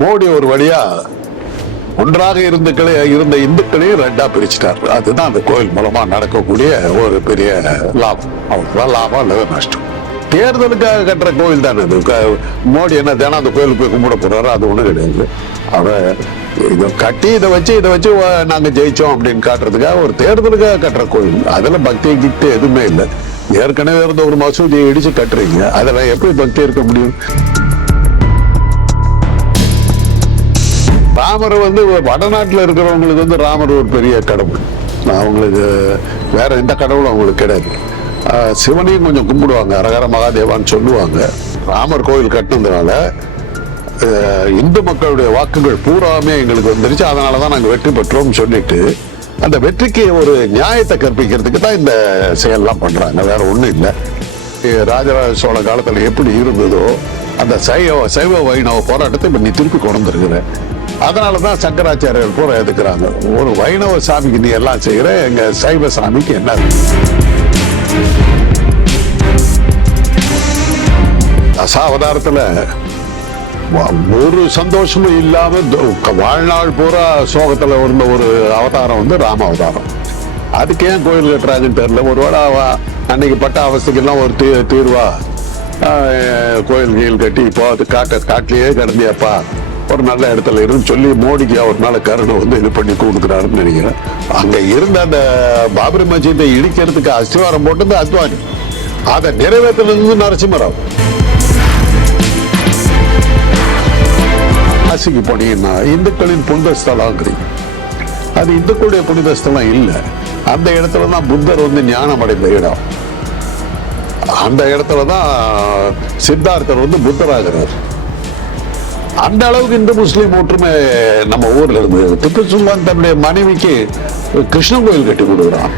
மோடி ஒரு வழியா ஒன்றாக இருந்துக்களே இருந்த இந்துக்களையும் ரெண்டா பிரிச்சிட்டார். அதுதான் அந்த கோயில் மூலமா நடக்கக்கூடிய ஒரு பெரிய லாபம். அவருக்குதான் லாபம் அல்லது நஷ்டம். தேர்தலுக்காக கட்டுற கோயில் தானே அது? க- மோடி என்ன தினம் அந்த கோயிலுக்கு போய் கும்பிட போறாரு அது ஒன்றும் கிடையாது. அவன் இதை கட்டி இதை வச்சு இதை வச்சு நாங்கள் நாங்க ஜெயிச்சோம் அப்படின்னு காட்டுறதுக்காக ஒரு தேர்தலுக்காக கட்டுற கோயில். அதுல பக்தி கிட்டு எதுவுமே இல்லை. ஏற்கனவே இருந்த ஒரு மசூதியை இடிச்சு கட்டுறீங்க. அதுல எப்படி பக்தி இருக்க முடியும்? ராமர் வந்து வடநாட்டில் இருக்கிறவங்களுக்கு வந்து ராமர் ஒரு பெரிய கடவுள். அவங்களுக்கு வேற எந்த கடவுளும் அவங்களுக்கு கிடையாது. சிவனையும் கொஞ்சம் கும்பிடுவாங்க. அரகர மகாதேவான்னு சொல்லுவாங்க. ராமர் கோயில் கட்டினதுனால இந்து மக்களுடைய வாக்குகள் பூராமே எங்களுக்கு வந்துருச்சு. அதனால தான் நாங்கள் வெற்றி பெற்றோம்னு சொல்லிட்டு அந்த வெற்றிக்கு ஒரு நியாயத்தை கற்பிக்கிறதுக்கு தான் இந்த செயல்லாம் பண்ணுறாங்க வேற ஒன்றும் இல்லை. ராஜராஜ சோழ காலத்தில் எப்படி இருந்ததோ அந்த சைவ சைவ வைணவ போராட்டத்தை இப்போ நீ திருப்பி கொண்டு வந்திருக்கிற. அதனால தான் சங்கராச்சாரியர் பூரா எதுக்குறாங்க ஒரு வைணவ சாமிக்கு நீ எல்லாம் செய்கிற எங்க சைவ சாமிக்கு என்ன? தசாவதாரத்தில் ஒரு சந்தோஷமும் இல்லாம வாழ்நாள் பூரா சோகத்துல இருந்த ஒரு அவதாரம் வந்து ராம அவதாரம். அதுக்கு ஏன் கோயில் கட்டுறாங்கன்னு தெரியல. ஒருவேளை அவ அன்னைக்கு பட்ட அவஸ்தைக்கெல்லாம் ஒரு தீ தீர்வா கோயில் கீழ் கட்டி இப்போ அது காட்ட காட்டிலேயே கிடந்தியாப்பா. ஒரு நல்ல இடத்துல இருந்து சொல்லி மோடிக்கு அவர் நாள் கருணை வந்து இது பண்ணி கொடுக்குறாருன்னு நினைக்கிறேன். அங்க இருந்த அந்த பாபரி மஜித்தை இடிக்கிறதுக்கு அஸ்திவாரம் போட்டது அத்வானி அதை நிறைவேற்றினது நரசிம்மராவ். காசிக்கு போனீங்கன்னா இந்துக்களின் புனித ஸ்தலங்கிறீங்க அது இந்துக்களுடைய புனித ஸ்தலம் இல்லை. அந்த இடத்துல தான் புத்தர் வந்து ஞானம் அடைந்த இடம். அந்த இடத்துல தான் சித்தார்த்தர் வந்து புத்தராகிறார். அந்த அளவுக்கு இந்து முஸ்லீம் ஒற்றுமை நம்ம ஊரில் இருந்து திப்பு சுல்தான் தன்னுடைய மனைவிக்கு கிருஷ்ணன் கோயில் கட்டி கொடுக்குறான்.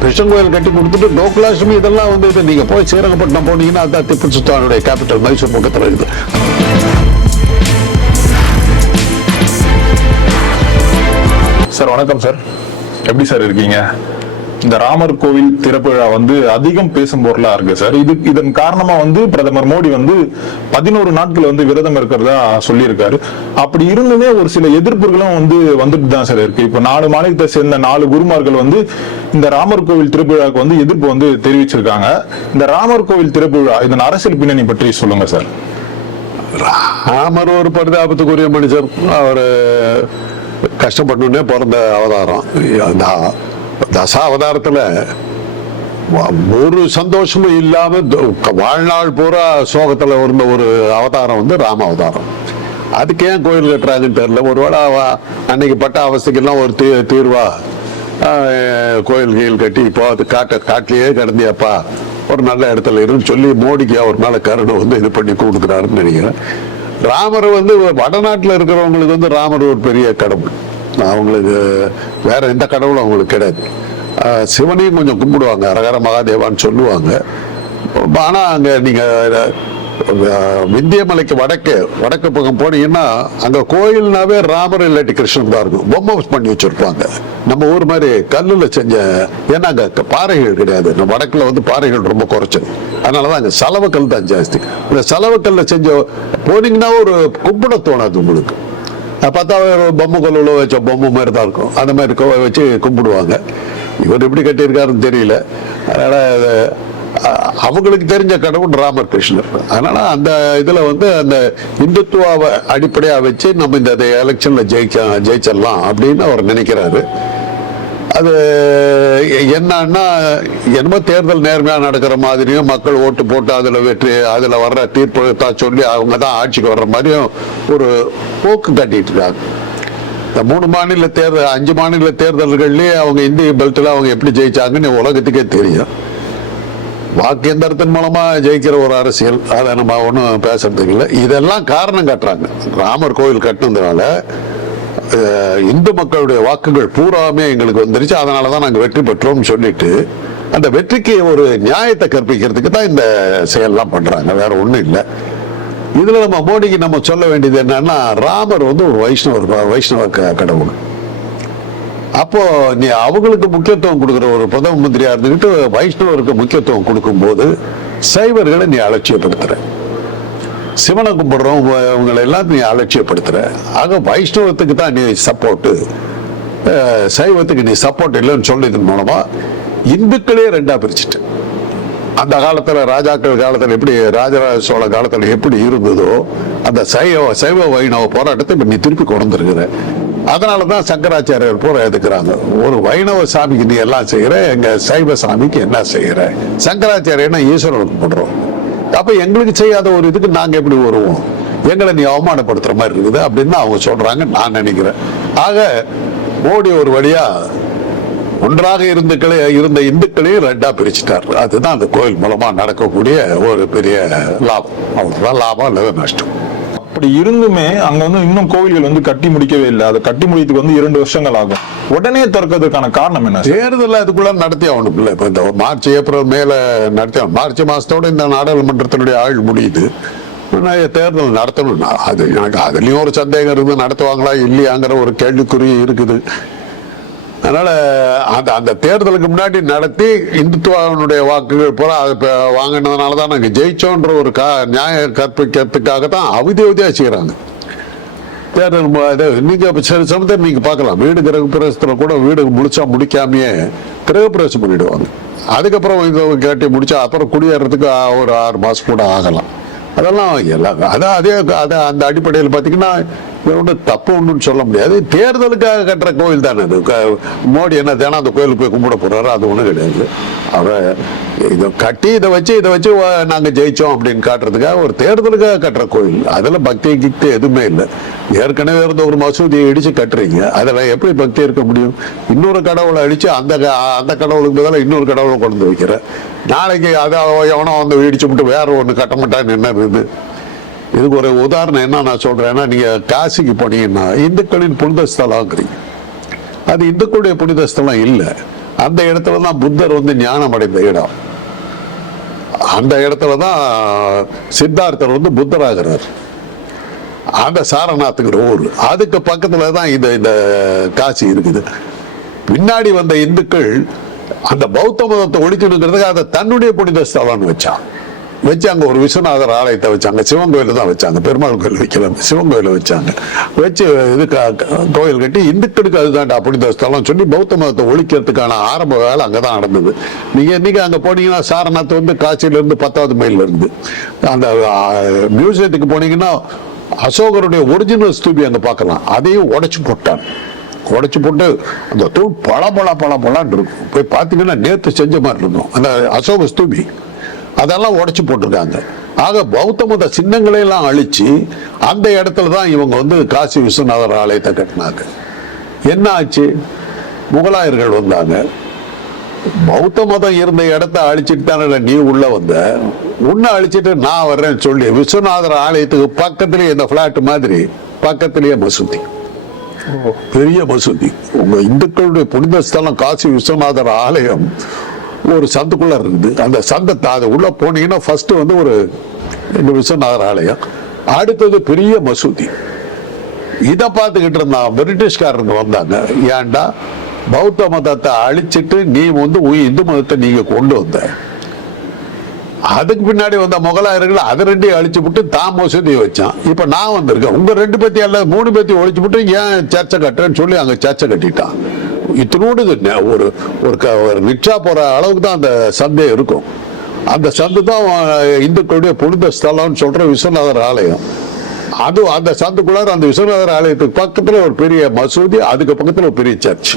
கிருஷ்ணன் கோயில் கட்டி கொடுத்துட்டு டோக்லாஷ்மி இதெல்லாம் வந்து நீங்கள் போய் ஸ்ரீரங்கப்பட்டினம் போனீங்கன்னா அதான் திப்பு சுல்தானுடைய கேபிட்டல் மைசூர் பக்கத்தில் இருக்குது. சார் வணக்கம் சார். எப்படி சார் இருக்கீங்க? இந்த ராமர் கோவில் திறப்பு விழா வந்து அதிகம் பேசும் பொருளா இருக்கு சார். இது இதன் காரணமா வந்து பிரதமர் மோடி வந்து பதினோரு நாட்கள் வந்து விரதம் இருக்கிறதா சொல்லியிருக்காரு. அப்படி இருந்துமே ஒரு சில எதிர்ப்புகளும் வந்து வந்துட்டு தான் சார் இருக்கு. இப்போ நாலு மாநிலத்தை சேர்ந்த நாலு குருமார்கள் வந்து இந்த ராமர் கோவில் திறப்பு வந்து எதிர்ப்பு வந்து தெரிவிச்சிருக்காங்க. இந்த ராமர் கோவில் திறப்பு விழா இதன் அரசியல் பின்னணி பற்றி சொல்லுங்க சார். ராமர் ஒரு பரிதாபத்துக்குரிய மனுஷர் அவர் கஷ்டப்பட்டுனே பிறந்த அவதாரம். தசாவதாரத்தில் ஒரு சந்தோஷமும் இல்லாம வாழ்நாள் பூரா சோகத்துல இருந்த ஒரு அவதாரம் வந்து ராம அவதாரம். அதுக்கு ஏன் கோயில் கட்டுறாங்கன்னு தெரியல. ஒருவேளை அன்னைக்கு பட்ட அவஸ்தைக்கெல்லாம் ஒரு தீ தீர்வா கோயில் கீழ் கட்டி இப்போ அது காட்ட காட்டிலேயே கிடந்தியாப்பா. ஒரு நல்ல இடத்துல இருந்து சொல்லி மோடிக்கு அவர் மேல கருணை வந்து இது பண்ணி கொடுக்குறாருன்னு நினைக்கிறேன். ராமர் வந்து வடநாட்டில் இருக்கிறவங்களுக்கு வந்து ராமர் ஒரு பெரிய கடவுள். அவங்களுக்கு வேற எந்த கடவுளும் அவங்களுக்கு கிடையாது. சிவனையும் கொஞ்சம் கும்பிடுவாங்க. அரகர மகாதேவான்னு சொல்லுவாங்க. ஆனால் அங்கே நீங்கள் விந்திய விந்தியமலைக்கு வடக்கு வடக்கு பக்கம் போனீங்கன்னா அங்கே கோயில்னாவே ராமர் இல்லாட்டி கிருஷ்ணன் தான் இருக்கும். பொம்மை பண்ணி வச்சுருப்பாங்க. நம்ம ஊர் மாதிரி கல்லில் செஞ்ச ஏன்னா அங்கே பாறைகள் கிடையாது. நம்ம வடக்கில் வந்து பாறைகள் ரொம்ப குறைச்சது. அதனாலதான் அங்க சலவக்கல் தான் ஜாஸ்தி. இந்த சலவக்கல்ல செஞ்ச போனீங்கன்னா ஒரு கும்பிட தோணாது உங்களுக்கு. பத்தாவது பார்த்தா பொம்மை கொல்லுல வச்ச பொம்மை மாதிரி தான் இருக்கும். அந்த மாதிரி வச்சு கும்பிடுவாங்க. இவர் எப்படி கட்டியிருக்காருன்னு தெரியல. அதனால அவங்களுக்கு தெரிஞ்ச கடவுள் ராமர் கிருஷ்ணர் அதனால அந்த இதுல வந்து அந்த இந்துத்துவாவை அடிப்படையா வச்சு நம்ம இந்த எலெக்ஷன்ல ஜெயிச்ச ஜெயிச்சிடலாம் அப்படின்னு அவர் நினைக்கிறாரு. அது என்னன்னா என்னமோ தேர்தல் நேர்மையா நடக்கிற மாதிரியும் மக்கள் ஓட்டு போட்டு அதுல வெற்றி அதுல வர்ற தீர்ப்பு சொல்லி அவங்க தான் ஆட்சிக்கு வர்ற மாதிரியும் ஒரு போக்கு கட்டிட்டு இருக்காங்க. இந்த மூணு மாநில தேர்தல் அஞ்சு மாநில தேர்தல்கள்லயே அவங்க இந்திய பெல்ட்ல அவங்க எப்படி ஜெயிச்சாங்கன்னு உலகத்துக்கே தெரியும். வாக்கு எந்திரத்தின் மூலமா ஜெயிக்கிற ஒரு அரசியல் அதை நம்ம ஒன்றும் பேசுறதுக்கு இல்லை. இதெல்லாம் காரணம் காட்டுறாங்க. ராமர் கோயில் கட்டினதுனால இந்து மக்களுடைய வாக்குகள் பூராமே எங்களுக்கு வந்துருச்சு. அதனால தான் நாங்கள் வெற்றி பெற்றோம்னு சொல்லிட்டு அந்த வெற்றிக்கு ஒரு நியாயத்தை கற்பிக்கிறதுக்கு தான் இந்த செயல்லாம் பண்ணுறாங்க வேற ஒன்றும் இல்லை. இதில் நம்ம மோடிக்கு நம்ம சொல்ல வேண்டியது என்னன்னா ராமர் வந்து ஒரு வைஷ்ணவர் வைஷ்ணவ கடவுள். அப்போ நீ அவங்களுக்கு முக்கியத்துவம் கொடுக்குற ஒரு பிரதம மந்திரியா இருந்துக்கிட்டு வைஷ்ணவருக்கு முக்கியத்துவம் கொடுக்கும்போது சைவர்களை நீ அலட்சியப்படுத்துற. சிவனை கும்பிடுறோம் இவங்களை எல்லாம் நீ அலட்சியப்படுத்துற. ஆக வைஷ்ணவத்துக்கு தான் நீ சப்போர்ட்டு சைவத்துக்கு நீ சப்போர்ட் இல்லைன்னு சொல்லியதன் மூலமா இந்துக்களே ரெண்டா பிரிச்சுட்டு. அந்த காலத்தில் ராஜாக்கள் காலத்தில் எப்படி ராஜராஜ சோழ காலத்தில் எப்படி இருந்ததோ அந்த சைவ சைவ வைணவ போராட்டத்தை இப்போ நீ திருப்பி கொண்டு அதனால தான் சங்கராச்சாரியர் பூரா எதுக்குறாங்க ஒரு வைணவ சாமிக்கு நீ எல்லாம் செய்கிற எங்கள் சைவ சாமிக்கு என்ன செய்கிற சங்கராச்சாரியனா ஈஸ்வரனுக்கு போடுறோம் அப்ப எங்களுக்கு செய்யாத ஒரு இதுக்கு நாங்க எப்படி வருவோம்? எங்களை நீ அவமானப்படுத்துற மாதிரி இருக்குது அப்படின்னு தான் அவங்க சொல்றாங்க நான் நினைக்கிறேன். ஆக மோடி ஒரு வழியா ஒன்றாக இருந்துக்களே இருந்த இந்துக்களையும் ரெண்டா பிரிச்சுட்டார். அதுதான் அந்த கோயில் மூலமா நடக்கக்கூடிய ஒரு பெரிய லாபம். அவ்வளவுதான். லாபம் அல்லது நஷ்டம். அப்படி இருந்துமே அங்க வந்து இன்னும் கோவில்கள் வந்து கட்டி முடிக்கவே இல்லை. அதை கட்டி முடிக்கிறதுக்கு வந்து இரண்டு வருஷங்கள் ஆகும். உடனே திறக்கிறதுக்கான காரணம் என்ன? தேர்தல் அதுக்குள்ள நடத்தி ஆகணும். இல்லை இப்போ இந்த மார்ச் ஏப்ரல் மேல நடத்தி மார்ச் மாசத்தோட இந்த நாடாளுமன்றத்தினுடைய ஆள் முடியுது. தேர்தல் நடத்தணும்னா அது எனக்கு அதுலயும் ஒரு சந்தேகம் இருக்குது நடத்துவாங்களா இல்லையாங்கிற ஒரு கேள்விக்குறி இருக்குது. அதனால அந்த அந்த தேர்தலுக்கு முன்னாடி நடத்தி இந்துத்துவனுடைய வாக்குகள் பூரா அதை வாங்கினதுனால தான் நாங்கள் ஜெயிச்சோன்ற ஒரு கா நியாய கற்பிக்கிறதுக்காக தான் அவதி அவதியாக செய்கிறாங்க தேர்தல் நீங்கள் சில சமயத்தில் நீங்கள் பார்க்கலாம். வீடு கிரக பிரவேசத்துல கூட வீடு முடிச்சா முடிக்காமையே கிரக பிரவேசம் பண்ணிவிடுவாங்க அதுக்கப்புறம் இதை கேட்டி முடிச்சா அப்புறம் குடியேறதுக்கு ஒரு ஆறு மாதம் கூட ஆகலாம். அதெல்லாம் எல்லாம் அதான் அதே அதை அந்த அடிப்படையில் பார்த்தீங்கன்னா இது ஒன்றும் தப்பு ஒன்றும் சொல்ல முடியாது. தேர்தலுக்காக கட்டுற கோயில் தானே அது. க- மோடி என்ன தினம் அந்த கோயிலுக்கு போய் கும்பிட போறாரு அது ஒன்றும் கிடையாது. அவரை இதை கட்டி இதை வச்சு இதை வச்சு நாங்கள் ஜெயித்தோம் ஜெயிச்சோம் அப்படின்னு காட்டுறதுக்காக ஒரு தேர்தலுக்காக கட்டுற கோயில். அதில் பக்தி கிக்தி எதுவுமே இல்லை. ஏற்கனவே இருந்த ஒரு மசூதியை இடிச்சு கட்டுறீங்க. அதில் எப்படி பக்தி இருக்க முடியும்? இன்னொரு கடவுளை அடிச்சு அந்த க- அந்த கடவுளுக்கு பதிலாக இன்னொரு கடவுளை கொண்டு வந்து வைக்கிற. நாளைக்கு அதை எவனோ வந்து இடிச்சு விட்டு வேற ஒன்று கட்ட மாட்டான்னு என்ன இருக்குது இதுக்கு ஒரு உதாரணம் என்ன நான் சொல்கிறேன்னா நீங்கள் காசிக்கு போனீங்கன்னா இந்துக்களின் புனித ஸ்தலங்கிறீங்க அது இந்துக்களுடைய புனித ஸ்தலம் இல்லை. அந்த இடத்துல தான் புத்தர் வந்து ஞானம் அடைந்த இடம். அந்த இடத்துல தான் சித்தார்த்தர் வந்து புத்தராகிறார். அந்த சாரநாத்துங்கிற ஊர். அதுக்கு பக்கத்தில் தான் இந்த இந்த காசி இருக்குது. பின்னாடி வந்த இந்துக்கள் அந்த பௌத்த மதத்தை ஒழிக்கணுங்கிறதுக்கு அதை தன்னுடைய புனித ஸ்தலம்னு வச்சான் வச்சு அங்கே ஒரு விஸ்வநாதர் ஆலயத்தை வச்சாங்க சிவன் கோயில் தான் வச்சாங்க பெருமாள் கோயில் வைக்கல சிவன் கோயிலை வச்சாங்க வச்சு இது க- கோயில் கட்டி இந்துக்களுக்கு அதுதான்டா புனித ஸ்தலம் சொல்லி பௌத்த மதத்தை ஒழிக்கிறதுக்கான ஆரம்ப வேலை அங்கதான் நடந்தது நீங்கள் இன்றைக்கி அங்கே போனீங்கன்னா சாரநாத் வந்து காசியில பத்தாவது மைலிருந்து அந்த மியூசியத்துக்கு போனீங்கன்னா அசோகருடைய ஒரிஜினல் ஸ்தூபி அங்கே பார்க்கலாம் அதையும் உடைச்சு போட்டான் உடச்சி போட்டு அந்த தூள் பழ பழ பழ பழான் இருக்கும் போய் பார்த்தீங்கன்னா நேற்று செஞ்ச மாதிரி இருக்கும் அந்த அசோக ஸ்தூபி அதெல்லாம் உடைச்சு போட்டிருக்காங்க. ஆக பௌத்த மத சின்னங்களை எல்லாம் அழிச்சு அந்த இடத்துல தான் இவங்க வந்து காசி விஸ்வநாதர் ஆலயத்தை கட்டினாங்க. என்ன ஆச்சு? முகலாயர்கள் வந்தாங்க. பௌத்த மதம் இருந்த இடத்த அழிச்சிட்டு தானே நீ உள்ள வந்த? உன்னை அழிச்சிட்டு நான் வர்றேன்னு சொல்லி விஸ்வநாதர் ஆலயத்துக்கு பக்கத்திலேயே இந்த ஃப்ளாட் மாதிரி பக்கத்திலேயே மசூதி. பெரிய மசூதி. உங்க இந்துக்களுடைய புனித ஸ்தலம் காசி விஸ்வநாதர் ஆலயம் ஒரு சந்துக்குள்ள இருக்குது அந்த சந்தத்தை அது உள்ள போனீங்கன்னா ஃபர்ஸ்ட் வந்து ஒரு எங்க விஸ்வநாதர் ஆலயம் அடுத்தது பெரிய மசூதி. இதை பார்த்துக்கிட்டு இருந்தான் பிரிட்டிஷ்காரங்க வந்தாங்க. ஏன்டா? பௌத்த மதத்தை அழிச்சிட்டு நீ வந்து உய் இந்து மதத்தை நீங்க கொண்டு வந்த. அதுக்கு பின்னாடி வந்த முகலாயர்கள் அதை ரெண்டையும் அழிச்சு விட்டு தான் மசூதியை வச்சான். இப்ப நான் வந்திருக்கேன். உங்க ரெண்டு பேத்தி அல்ல மூணு பேத்தி ஒழிச்சு விட்டு ஏன் சர்ச்சை கட்டுறேன்னு சொல்லி அங்க சர்ச்சை கட்டிட்டான். இத்தினோடு ஒரு ஒரு க- ஒரு ரிக்ஷா போற அளவுக்கு தான் அந்த சந்தை இருக்கும். அந்த சந்து தான் இந்துக்களுடைய புனித ஸ்தலம்னு சொல்ற விஸ்வநாதர் ஆலயம். அது அந்த சந்துக்குள்ளார அந்த விஸ்வநாதர் ஆலயத்துக்கு பக்கத்துல ஒரு பெரிய மசூதி அதுக்கு பக்கத்துல ஒரு பெரிய சர்ச்.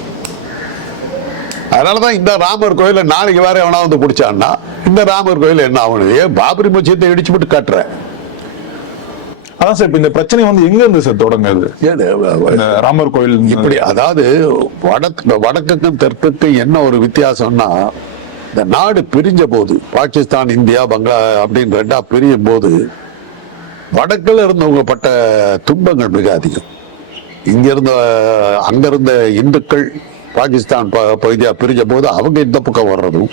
அதனாலதான் இந்த ராமர் கோயில நாளைக்கு வேற எவனா வந்து பிடிச்சான்னா இந்த ராமர் கோயில் என்ன ஆகணும்? ஏன் பாபரி மசூத்தை இடிச்சு விட்டு கட்டுறேன் அதான் சார் இப்ப இந்த பிரச்சனை வந்து எங்க இருந்து சார் தொடங்குது? ராமர் கோயில் இப்படி அதாவது வடக்கு வடக்குக்கும் தெற்குக்கும் என்ன ஒரு வித்தியாசம்னா இந்த நாடு பிரிஞ்ச போது பாகிஸ்தான் இந்தியா பங்களா அப்படின்னு ரெண்டா பிரியும் போது வடக்குல இருந்தவங்க பட்ட துன்பங்கள் மிக அதிகம். இங்க இருந்த அங்க இருந்த இந்துக்கள் பாகிஸ்தான் பகுதியா பிரிஞ்ச போது அவங்க இந்த பக்கம் வர்றதும்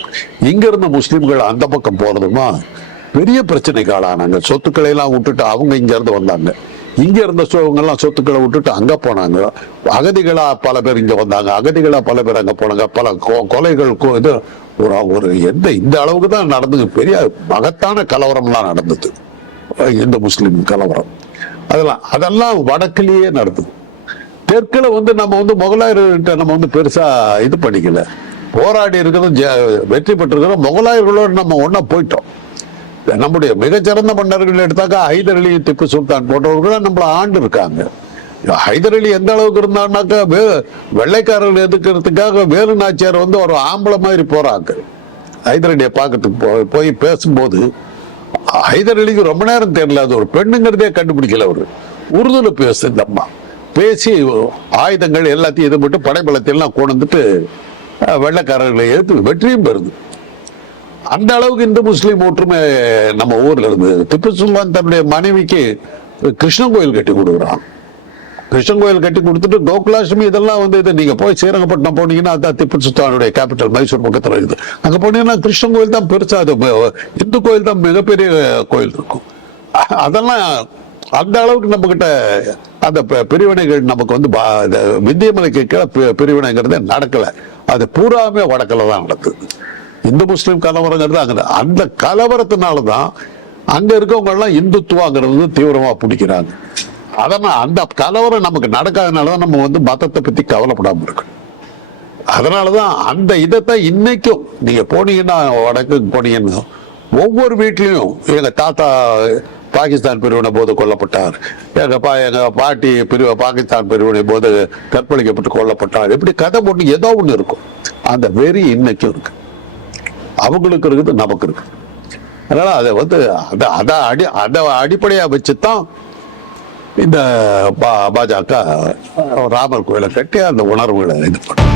இங்க இருந்த முஸ்லிம்கள் அந்த பக்கம் போறதுமா பெரிய பிரச்சனைக்கு ஆளானாங்க. சொத்துக்களை எல்லாம் விட்டுட்டு அவங்க இங்க இருந்து வந்தாங்க. இங்க இருந்த சொவங்க எல்லாம் சொத்துக்களை விட்டுட்டு அங்க போனாங்க. அகதிகளா பல பேர் இங்க வந்தாங்க. அகதிகளா பல பேர் அங்க போனாங்க. பல கொ- கொலைகள் இது ஒரு ஒரு எந்த இந்த அளவுக்கு தான் நடந்தது. பெரிய மகத்தான கலவரம்லாம் நடந்தது. இந்து முஸ்லீம் கலவரம். அதெல்லாம் அதெல்லாம் வடக்குலேயே நடந்தது. தெற்குல வந்து நம்ம வந்து முகலாயர்கிட்ட நம்ம வந்து பெருசா இது பண்ணிக்கல. போராடி இருக்கிறதும் ஜெ- வெற்றி பெற்றிருக்கிறோம். முகலாயர்களோடு நம்ம ஒன்றா போயிட்டோம். நம்முடைய மிகச்சிறந்த மன்னர்கள் எடுத்தாக்கா ஹைதர் அலி திப்பு சுல்தான் போன்றவர்கள் நம்மளை ஆண்டு இருக்காங்க. ஹைதர் அலி எந்த அளவுக்கு இருந்தான்னாக்கா வே- வெள்ளைக்காரர்கள் எதுக்கிறதுக்காக வேலு நாச்சியார் வந்து ஒரு ஆம்பளை மாதிரி போறாங்க. ஹைதர் அலியை பார்க்கறதுக்கு போ- போய் பேசும்போது ஹைதர் அலிக்கு ரொம்ப நேரம் தெரியல அது ஒரு பெண்ணுங்கிறதே கண்டுபிடிக்கல அவரு. உருதுல பேசு இந்த அம்மா. பேசி ஆயுதங்கள் எல்லாத்தையும் இது மட்டும் படைபலத்தையெல்லாம் கொண்டு வந்துட்டு வெள்ளைக்காரர்களை எடுத்து வெற்றியும் பெறுது. அந்த அளவுக்கு இந்து முஸ்லீம் ஒற்றுமை நம்ம ஊர்ல இருந்து திப்பு சுல்தான் தன்னுடைய மனைவிக்கு கிருஷ்ணன் கோயில் கட்டி கொடுக்குறான். கிருஷ்ணன் கோயில் கட்டி கொடுத்துட்டு கோகுலாஷ்டமி இதெல்லாம் வந்து இது நீங்க போய் ஸ்ரீரங்கப்பட்டினம் போனீங்கன்னா அதான் திப்பு சுல்தானுடைய கேபிட்டல் மைசூர் பக்கத்துல இருக்குது. அங்க போனீங்கன்னா கிருஷ்ணன் கோயில் தான் பெருசா அது இந்து கோயில் தான் மிகப்பெரிய கோயில் இருக்கும். அதெல்லாம் அந்த அளவுக்கு நம்ம கிட்ட அந்த பிரிவினைகள் நமக்கு வந்து பா- இந்த விந்தியமலைக்கு கீழே பிரிவினைங்கிறது பிரிவினைங்கிறதே நடக்கல. அது பூராமே வடக்கில் தான் நடக்குது இந்து முஸ்லீம் கலவரங்கிறது அங்க அந்த கலவரத்தினால தான் அங்க இருக்கவங்க எல்லாம் இந்துத்துவாங்கிறது வந்து தீவிரமா பிடிக்கிறாங்க. அதனால் அந்த கலவரம் நமக்கு நடக்காதனால தான் நம்ம வந்து மதத்தை பத்தி கவலைப்படாம அதனால தான் அந்த இதைத்தான் இன்னைக்கும் நீங்க போனீங்கன்னா வடக்கு போனீங்கன்னா ஒவ்வொரு வீட்லேயும் எங்க தாத்தா பாகிஸ்தான் பிரிவினை போது கொல்லப்பட்டார். எங்க பா எங்க பாட்டி பிரிவு பாகிஸ்தான் பிரிவினை போது கற்பழிக்கப்பட்டு கொல்லப்பட்டார். இப்படி கதை போட்டு ஏதோ ஒன்று இருக்கும். அந்த வெறி இன்னைக்கும் இருக்கு. அவங்களுக்கு இருக்குது நமக்கு இருக்கு அதனால அதை வந்து அதை அதை அடி அதை அடிப்படையாக வச்சு தான் இந்த பா- பாஜக ராமர் கோயிலை கட்டி அந்த உணர்வுகளை இது பண்ணும்